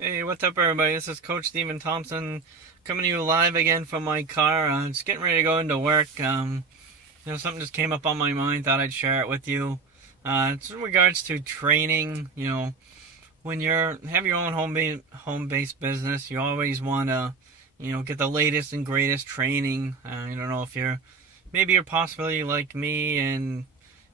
Hey, what's up, everybody? This is Coach Thompson coming to you live again from my car. Just getting ready to go into work. Something just came up on my mind. Thought I'd share it with you. It's in regards to training. When you're have your own home-based business, you always want to, get the latest and greatest training. I don't know if maybe you're possibly like me, and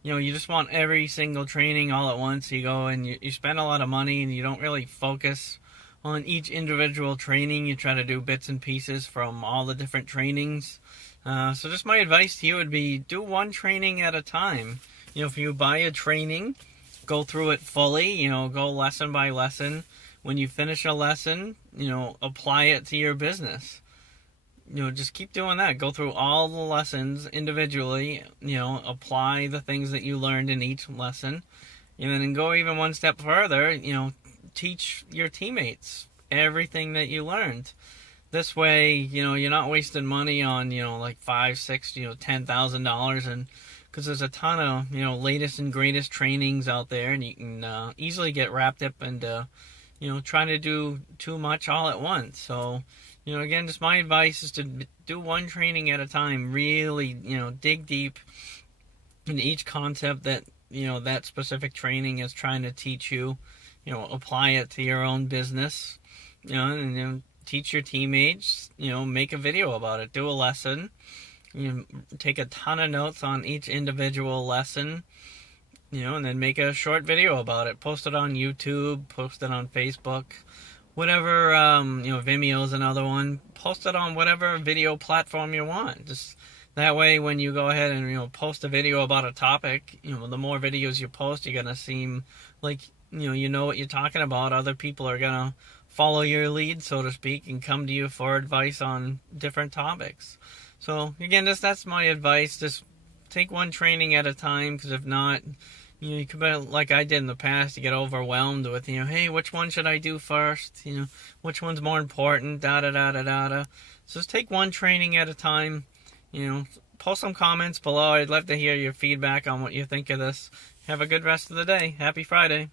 you just want every single training all at once. You go and you spend a lot of money and you don't really focus on each individual training. You try to do bits and pieces from all the different trainings. So just my advice to you would be do one training at a time. If you buy a training, go through it fully, go lesson by lesson. When you finish a lesson, apply it to your business. Just keep doing that. Go through all the lessons individually, apply the things that you learned in each lesson. And then go even one step further, teach your teammates everything that you learned. This way, you're not wasting money on, like $5, $6, $10,000, and because there's a ton of, latest and greatest trainings out there, and you can easily get wrapped up into, trying to do too much all at once. So, again, just my advice is to do one training at a time. Really, dig deep into each concept that, that specific training is trying to teach you. Apply it to your own business, and teach your teammates, make a video about it, do a lesson, take a ton of notes on each individual lesson, and then make a short video about it, post it on YouTube, post it on Facebook, whatever, Vimeo's another one, post it on whatever video platform you want. Just that way, when you go ahead and, post a video about a topic, the more videos you post, you're going to seem like, you know what you're talking about. Other people are going to follow your lead, so to speak, and come to you for advice on different topics. So, again, that's my advice. Just take one training at a time, because if not, you could be like I did in the past. You get overwhelmed with, hey, which one should I do first? Which one's more important? Da-da-da-da-da-da. So just take one training at a time. Post some comments below. I'd love to hear your feedback on what you think of this. Have a good rest of the day. Happy Friday.